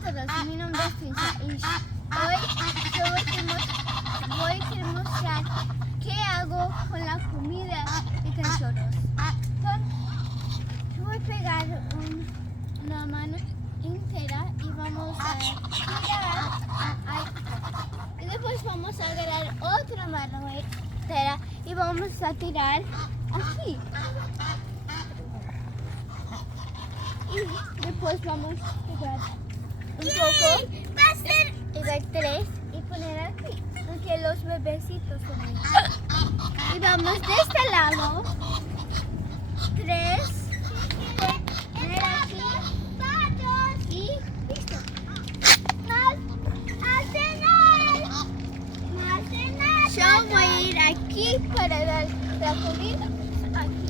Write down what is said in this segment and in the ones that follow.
todos, mi nombre es Cintia y hoy quiero mostrar qué hago con la comida de cachorros. Entonces, voy a pegar una mano entera y vamos a tirar y después vamos a agarrar otra mano entera y vamos a tirar así. Y después vamos a pegar un poco y dar tres y poner aquí, porque los bebecitos son ahí. Y vamos de este lado, tres, poner aquí y listo. Yo voy a ir aquí para dar la comida aquí.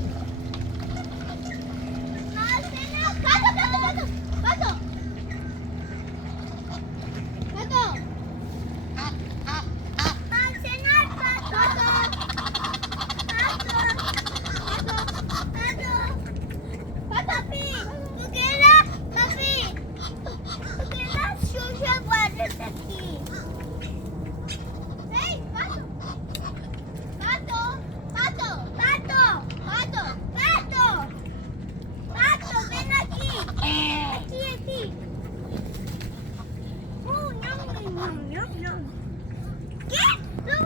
Aquí.